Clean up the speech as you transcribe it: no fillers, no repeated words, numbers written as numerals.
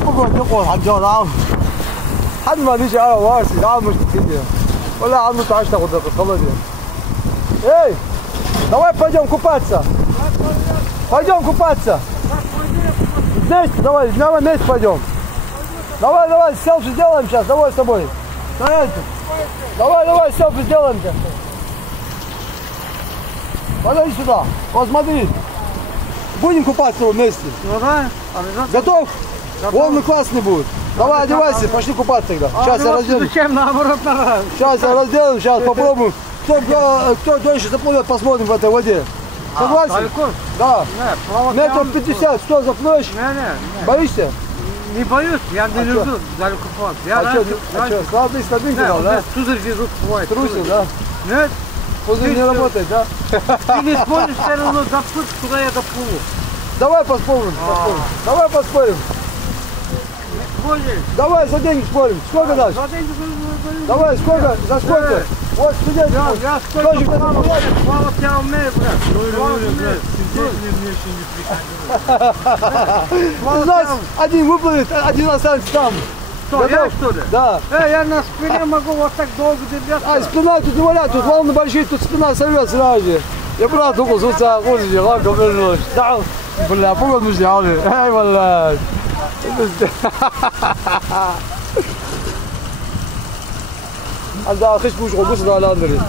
不过就我喊叫他حد ما ليش على واسي لا مش كده ولا عنده تعيش تاخد الصلاة دي. Эй, давай пойдем купаться. Пойдем купаться. Вместе, давай вместе пойдем. Давай, селфи сделаем сейчас, давай с тобой. Давай, селфи сделаем сейчас. Подойди сюда, вот смотри. Будем купаться вместе. Ну да, готов? Волны классные будут. Давай, одевайся, пошли купаться тогда. Сейчас я раздену. Зачем наоборот надо? Сейчас я раздену, сейчас попробуем. Кто дольше заплывет, посмотрим в этой воде. Согласен? Далеко? Да. Не, метров 50, что заплывешь? Не. Боишься? Не боюсь, я не люблю далеко плавать. Слабый слабинка дал, да? Судороги идут бывает. Трусил, да? Нет. Пузырь не работает, да? Ты не сможешь все равно доплыть, куда я доплыву. Давай поспорим. Давай поспорим. Давай за деньги спорим. Сколько дашь? За деньги. Давай, сколько? За сколько? Вот студент. Я сколько плавать я умею, брат. Из нас один выплывет, один останется там. Что, я что ли? Да. Я на спине могу вот так долго держаться. Спина тут не валяет, тут волны большие, тут спина сорвется сразу же. Я брат, только зуца, козыч, ладно, вернусь. Да, бля, погоду мы сделали. Эй, бля. Anda, خش بوش غبوش ده لا ندري